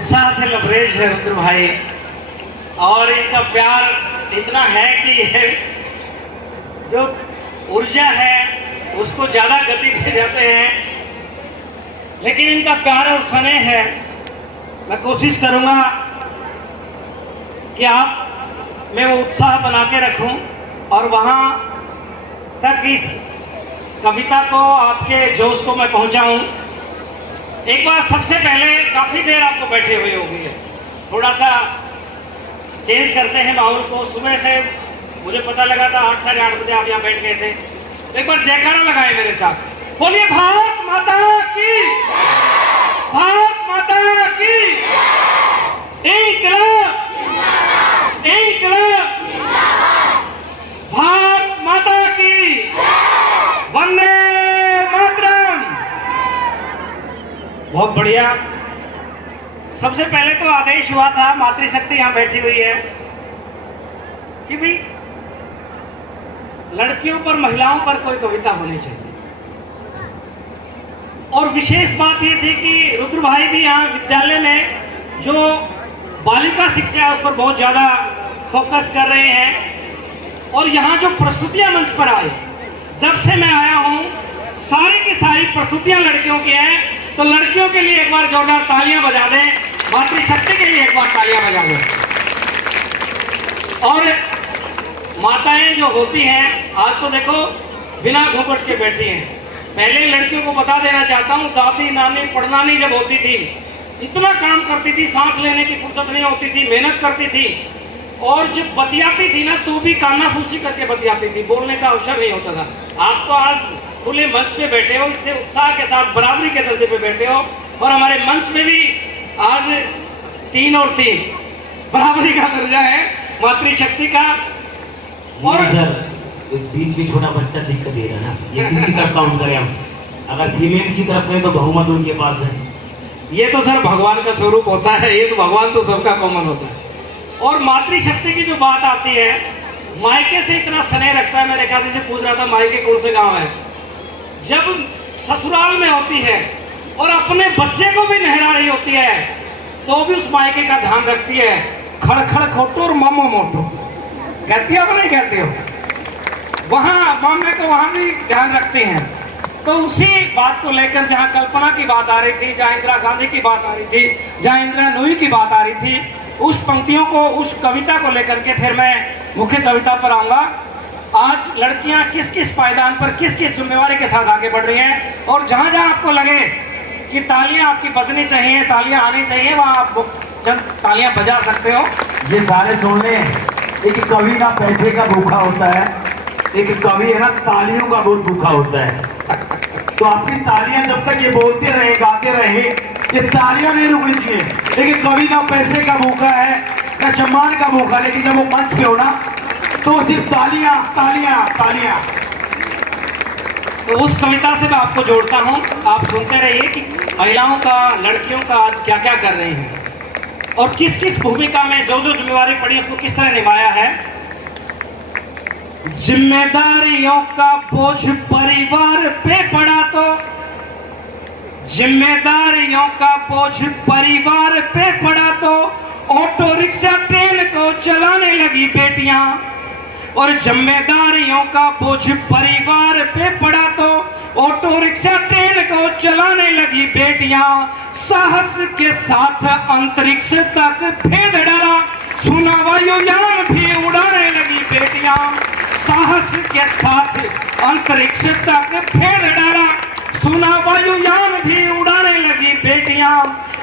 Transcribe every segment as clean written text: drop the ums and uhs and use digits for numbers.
उत्साह से लबरेज है रुद्र भाई, और इनका प्यार इतना है कि ये जो ऊर्जा है उसको ज़्यादा गति दे जाते हैं, लेकिन इनका प्यार और स्नेह है। मैं कोशिश करूँगा कि आप मैं वो उत्साह बना के रखूँ और वहाँ तक इस कविता को, आपके जोश को मैं पहुँचाऊँ। एक बार सबसे पहले काफ़ी देर आपको बैठे हुए होंगे, थोड़ा सा चेंज करते हैं माहौल को। सुबह से मुझे पता लगा था 8 साढ़े 8 बजे आप यहाँ बैठ गए थे। एक बार जयकारा लगाए मेरे साथ, बोलिए भारत माता की, भारत माता की, इंकलाब इंकलाब, भारत माता की, वंदे मातरम। बहुत बढ़िया। सबसे पहले तो आदेश हुआ था, मातृशक्ति यहाँ बैठी हुई है, कि भाई लड़कियों पर, महिलाओं पर कोई कविता होनी चाहिए। और विशेष बात ये थी कि रुद्र भाई भी यहाँ विद्यालय में जो बालिका शिक्षा है उस पर बहुत ज़्यादा फोकस कर रहे हैं। और यहाँ जो प्रस्तुतियाँ मंच पर आई, जब से मैं आया हूँ सारी की सारी प्रस्तुतियाँ लड़कियों की हैं। तो लड़कियों के लिए एक बार जोरदार तालियां बजा दें, मातृशक्ति के लिए एक बार तालियां बजा दें। और माताएं जो होती हैं, आज तो देखो बिना घूंघट के बैठी हैं। पहले लड़कियों को बता देना चाहता हूँ, दादी नानी पढ़नानी जब होती थी, इतना काम करती थी, सांस लेने की फुर्सत नहीं होती थी, मेहनत करती थी, और जब बतियाती थी ना तो भी कानाफूसी करके बतियाती थी, बोलने का अवसर नहीं होता था। आप तो आज खुले मंच पे बैठे हो, इससे उत्साह के साथ बराबरी के दर्जे पे बैठे हो, और हमारे मंच में भी आज 3 और 3 बराबरी का दर्जा है मातृशक्ति का। और सर बीच में छोटा बच्चा दिक्कत दे रहा है ना, ये किसकी तरफ काउंट करें हम? अगर फीमेल की तरफ में तो बहुमत उनके पास है। ये तो सर भगवान का स्वरूप होता है, ये तो भगवान तो सबका कॉमन होता है। और मातृशक्ति की जो बात आती है, मायके से इतना स्नेह रखता है। मैं रेखा जी से पूछ रहा था मायके कौन से गाँव है। जब ससुराल में होती है और अपने बच्चे को भी नहला रही होती है तो भी उस मायके का ध्यान रखती है। खड़खड़ खोटो और मामो मोटो कहती हो, नहीं कहती हो? वहाँ मामे को वहाँ भी ध्यान रखती हैं। तो उसी बात को लेकर जहाँ कल्पना की बात आ रही थी, जहाँ इंदिरा गांधी की बात आ रही थी, जहाँ इंदिरा नूई की बात आ रही थी, उस पंक्तियों को, उस कविता को लेकर के फिर मैं मुख्य कविता पर आऊँगा। आज लड़कियां किस किस पायदान पर, किस किस जिम्मेवारी के साथ आगे बढ़ रही हैं, और जहां जहां आपको लगे कि तालियां आपकी बजनी चाहिए, तालियां आनी चाहिए, वहां आप चंद तालियां बजा सकते हो। ये सारे सुन ले, एक कवि ना पैसे का भूखा होता है, एक कवि है ना तालियों का बहुत भूखा होता है। तो आपकी तालियां जब तक ये बोलते रहे, गाते रहे, ये तालियां नहीं रुकनी चाहिए। लेकिन कवि ना पैसे का भूखा है, ना सम्मान का भूखा, लेकिन जब वो मंच पे हो ना तो सिर्फ तालियां तालियां तालियां। तो उस कविता से मैं आपको जोड़ता हूं, आप सुनते रहिए कि महिलाओं का, लड़कियों का आज क्या क्या कर रही हैं और किस किस भूमिका में जो जो जिम्मेवारी पड़ी उसको किस तरह निभाया है। जिम्मेदारियों का बोझ परिवार पे पड़ा तो, जिम्मेदारियों का बोझ परिवार पे पड़ा तो ऑटो रिक्शा ट्रेन को चलाने लगी बेटियां। और जिम्मेदारियों का बोझ परिवार पे पड़ा तो ऑटो रिक्शा ट्रेन को चलाने लगी बेटियां। साहस के साथ अंतरिक्ष तक भेद डाला, सुना वायुयान भी उड़ाने लगी बेटियां। साहस के साथ अंतरिक्ष तक भेद डाला, सुना वायुयान भी उड़ाने लगी बेटियां।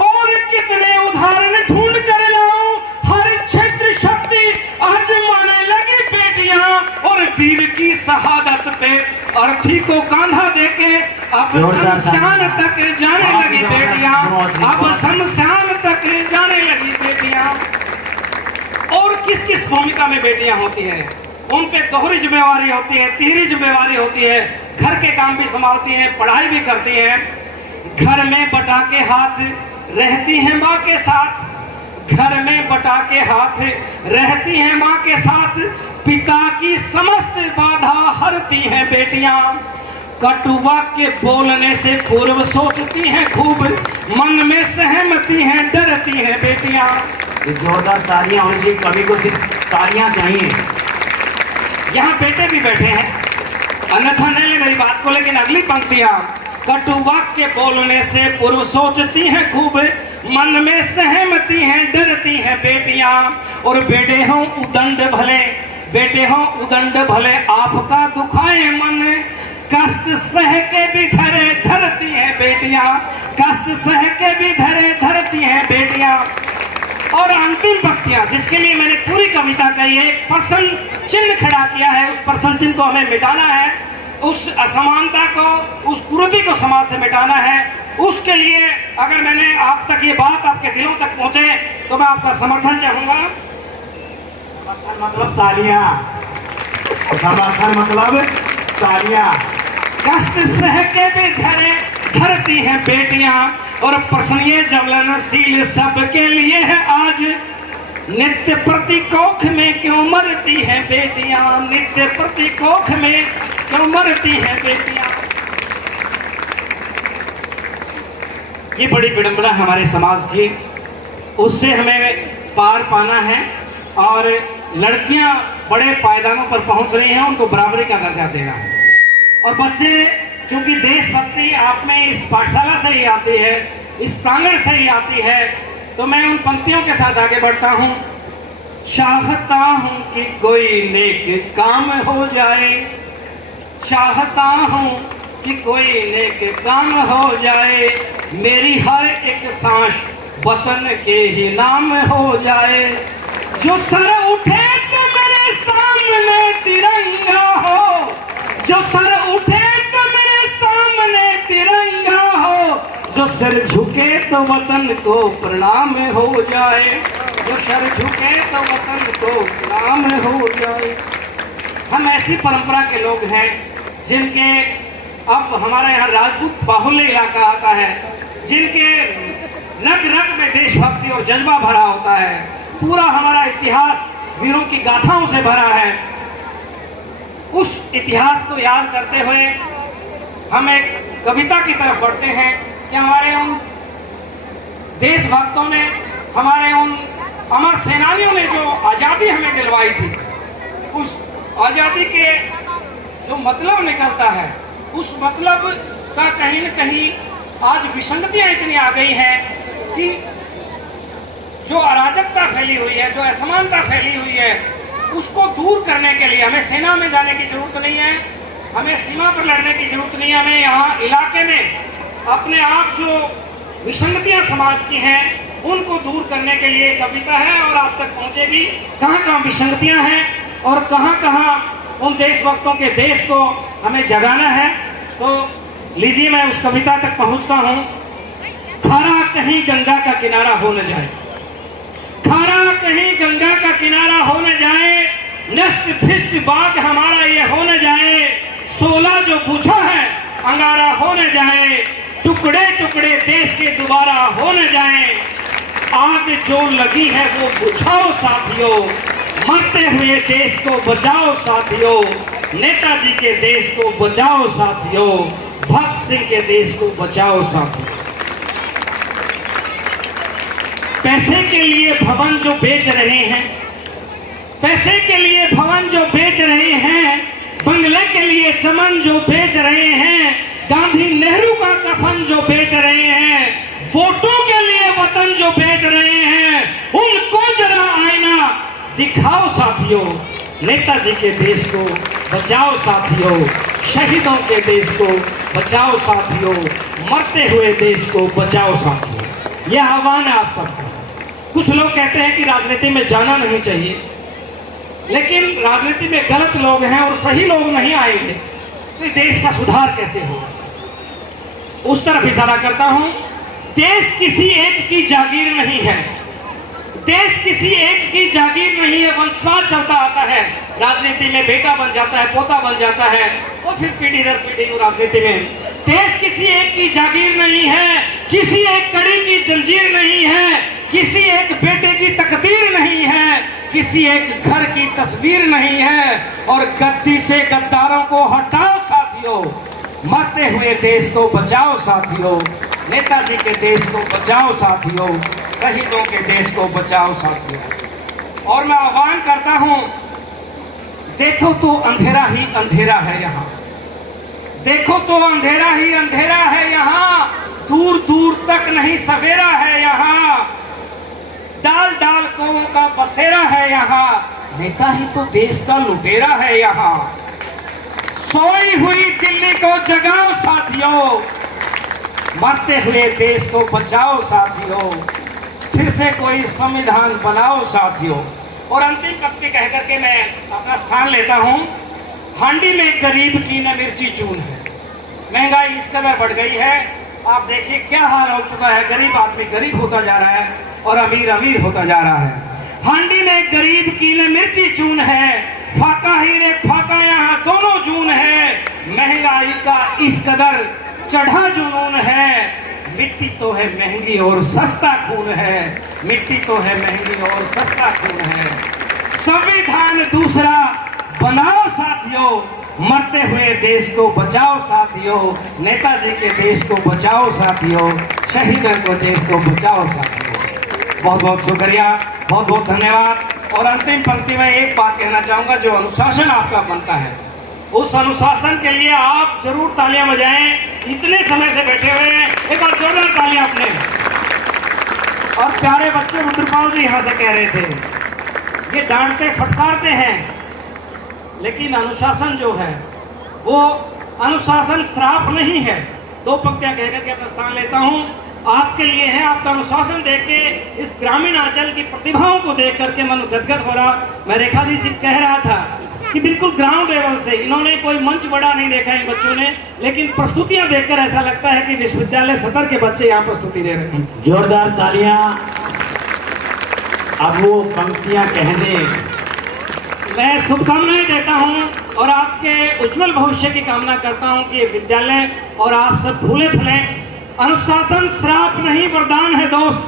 और कितने उदाहरण ढूंढ कर लाऊं, हर क्षेत्र शक्ति आजमाने लगी बेटियां। और वीर की शहादत पे अर्थी को कांधा देके अब शमशान तक जाने लगी बेटियां, अब शमशान तक जाने लगी बेटियां। और किस किस भूमिका में बेटियां होती हैं, उन पे दोहरी जिम्मेवारी होती है, तीसरी जिम्मेवारी होती है। घर के काम भी संभालती हैं, पढ़ाई भी करती हैं। घर में बटा के हाथ रहती हैं माँ के साथ, घर में बटा के हाथ रहती हैं माँ के साथ। पिता की समस्त बाधा हरती हैं बेटियां। कटु वाक्य बोलने से पूर्व सोचती हैं खूब, मन में सहमती हैं, डरती हैं बेटियां। ये जोरदार तालियां होनी चाहिए, कवि को सिर्फ तालियां चाहिए। यहाँ बेटे भी बैठे हैं, अन्यथा नहीं ले मेरी बात को। लेकिन अगली पंक्तियां, कटु वाक्य बोलने से पूर्व सोचती हैं खूब, मन में सहमती हैं, डरती हैं बेटियां। और बेटे हों उदंड भले, बेटे हों उदंड भले, आपका दुखाए मन, कष्ट सह के भी धरे धरती हैं बेटियां, कष्ट सह के भी धरे धरती हैं बेटियां। और अंतिम पंक्तियां, जिसके लिए मैंने पूरी कविता का ये एक प्रश्न चिन्ह खड़ा किया है, उस प्रश्न चिन्ह को हमें मिटाना है, उस असमानता को, उस कुरीति को समाज से मिटाना है। उसके लिए अगर मैंने आप तक ये बात आपके दिलों तक पहुंचे तो मैं आपका समर्थन चाहूंगा। समर्थन मतलब तालियां, समर्थन मतलब तालियां। कष्ट सह के भी धरे धरती हैं बेटियां। और प्रश्न ये ज्वलनशील सबके लिए है आज, नित्य प्रतिकोख में क्यों मरती हैं बेटियां, नित्य प्रतिकोख में क्यों मरती हैं बेटियां। ये बड़ी विडंबना हमारे समाज की, उससे हमें पार पाना है। और लड़कियां बड़े पायदानों पर पहुंच रही हैं, उनको बराबरी का दर्जा देना है। और बच्चे, क्योंकि देशभक्ति आप में इस पाठशाला से ही आती है, इस प्रांगण से ही आती है, तो मैं उन पंक्तियों के साथ आगे बढ़ता हूं। चाहता हूं कि कोई नेक काम हो जाए, चाहता हूं कि कोई नेक काम हो जाए, मेरी हर एक सांस वतन के ही नाम हो जाए। जो सर उठे तो मेरे सामने तिरंगा हो, जो सर उठे तो मेरे सामने तिरंगा हो, जो सर झुके तो वतन को प्रणाम हो जाए, जो सर झुके तो वतन को प्रणाम हो जाए। हम ऐसी परंपरा के लोग हैं जिनके, अब हमारे यहाँ राजपूत बाहुल्य इलाका आता है, जिनके रग रग में देशभक्ति और जज्बा भरा होता है। पूरा हमारा इतिहास वीरों की गाथाओं से भरा है। उस इतिहास को याद करते हुए हम एक कविता की तरफ बढ़ते हैं कि हमारे उन देशभक्तों ने, हमारे उन अमर सेनानियों ने जो आज़ादी हमें दिलवाई थी, उस आज़ादी के जो मतलब निकलता है, उस मतलब का कहीं न कहीं आज विसंगतियां इतनी आ गई हैं कि जो अराजकता फैली हुई है, जो असमानता फैली हुई है, उसको दूर करने के लिए हमें सेना में जाने की जरूरत नहीं है, हमें सीमा पर लड़ने की जरूरत नहीं है। हमें यहाँ इलाके में अपने आप जो विसंगतियां समाज की हैं, उनको दूर करने के लिए कविता है और आप तक पहुंचेगी। कहाँ कहाँ विसंगतियां हैं और कहाँ कहाँ उन देशभक्तों के देश को हमें जगाना है। तो लीजिए मैं उस कविता तक पहुंचता हूं। खारा कहीं गंगा का किनारा हो न जाए, खारा कहीं गंगा का किनारा हो न जाए, नष्ट भ्रष्ट बाग हमारा ये हो न जाए, 16 जो बुझा है अंगारा हो न जाए, टुकड़े टुकड़े देश के दोबारा हो न जाए, आग जो लगी है वो बुझाओ साथियों, मरते हुए देश को बचाओ साथियों, नेताजी के देश को बचाओ साथियों, भगत सिंह के देश को बचाओ साथियों। पैसे के लिए भवन जो बेच रहे हैं, पैसे के लिए भवन जो बेच रहे हैं, बंगले के लिए चमन जो बेच रहे हैं, गांधी नेहरू का कफन जो बेच रहे हैं, वोटों के लिए वतन जो बेच रहे हैं, उनको जरा आईना दिखाओ साथियों, नेताजी के देश को बचाओ साथियों, शहीदों के देश को बचाओ साथियों, मरते हुए देश को बचाओ साथियों। यह आह्वान है आप सबका। कुछ लोग कहते हैं कि राजनीति में जाना नहीं चाहिए, लेकिन राजनीति में गलत लोग हैं और सही लोग नहीं आएंगे तो देश का सुधार कैसे होगा, उस तरफ इशारा करता हूं। देश किसी एक की जागीर नहीं है, देश किसी एक की जागीर नहीं है, वंशवाद चलता आता है। राजनीति में बेटा बन जाता है, पोता बन जाता है और फिर पीढ़ी दर पीढ़ी राजनीति में। देश किसी एक की जागीर नहीं है, किसी एक कड़ी की जंजीर नहीं है, किसी एक बेटे की तकदीर नहीं है, किसी एक घर की तस्वीर नहीं है। और गद्दी से गद्दारों को हटाओ साथियों, मरते हुए देश को बचाओ साथियों, नेताजी के देश को बचाओ साथियों, शहीदों के देश को बचाओ साथियों। और मैं आह्वान करता हूं, देखो तो अंधेरा ही अंधेरा है यहाँ, देखो तो अंधेरा ही अंधेरा है यहाँ, दूर दूर तक नहीं सवेरा है यहाँ, डाल डाल कौमों का बसेरा है यहाँ, नेता ही तो देश का लुटेरा है यहाँ। सोई हुई दिल्ली को जगाओ साथियों, मरते हुए देश को बचाओ साथियों, फिर से कोई संविधान बनाओ साथियों। और अंतिम पंक्ति कह करके मैं अपना स्थान लेता हूं। हांडी में गरीब की न मिर्ची चून है, महंगाई इस कदर बढ़ गई है, आप देखिए क्या हाल हो चुका है, गरीब आदमी गरीब होता जा रहा है और अमीर अमीर होता जा रहा है। हांडी में गरीब की न मिर्ची चून है, फाका ही रे फाका यहाँ दोनों जून है, महंगाई का इस कदर चढ़ा जुनून है, मिट्टी तो है महंगी और सस्ता खून है, मिट्टी तो है महंगी और सस्ता खून है। संविधान दूसरा बनाओ साथियों, मरते हुए देश को बचाओ साथियों, नेताजी के देश को बचाओ साथियों, शहीदों को देश को बचाओ साथियों। बहुत बहुत शुक्रिया, बहुत बहुत धन्यवाद। और अंतिम पंक्ति में एक बात कहना चाहूंगा, जो अनुशासन आपका बनता है उस अनुशासन के लिए आप जरूर तालियां बजाएं। इतने समय से बैठे हुए हैं, एक बार जोरदार तालियां अपने। और प्यारे बच्चे रुद्रपाल जी यहाँ से कह रहे थे, ये डांटते फटकारते हैं, लेकिन अनुशासन जो है वो अनुशासन श्राप नहीं है। दो पंक्तियां कहकर के अपना स्थान लेता हूँ, आपके लिए है। आपका अनुशासन देख के, इस ग्रामीण अंचल की प्रतिभाओं को देख करके मन गदगद हो रहा। मैं रेखा जी से कह रहा था कि बिल्कुल ग्राउंड लेवल से, इन्होंने कोई मंच बड़ा नहीं देखा इन बच्चों ने, लेकिन प्रस्तुतियां देखकर ऐसा लगता है कि विश्वविद्यालय सदर के बच्चे यहाँ प्रस्तुति दे रहे हैं। जोरदार तालियां। अब वो पंक्तियां कहने, मैं शुभकामनाएं देता हूं और आपके उज्जवल भविष्य की कामना करता हूं कि ये विद्यालय और आप सब फूले फूले। अनुशासन श्राप नहीं वरदान है दोस्त,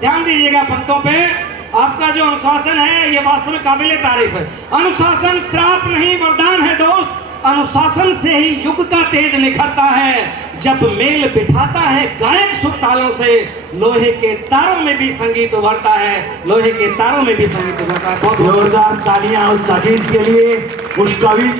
ध्यान दीजिएगा पंक्तों पे। आपका जो अनुशासन है ये वास्तव में काबिले तारीफ है। अनुशासन श्राप नहीं वरदान है दोस्त, अनुशासन से ही युग का तेज निखरता है, जब मेल बिठाता है गायक सुर तालों से, लोहे के तारों में भी संगीत उभरता है, लोहे के तारों में भी संगीत उभरता है। बहुत जोरदार तालियां उस शहीद के लिए, उस कवि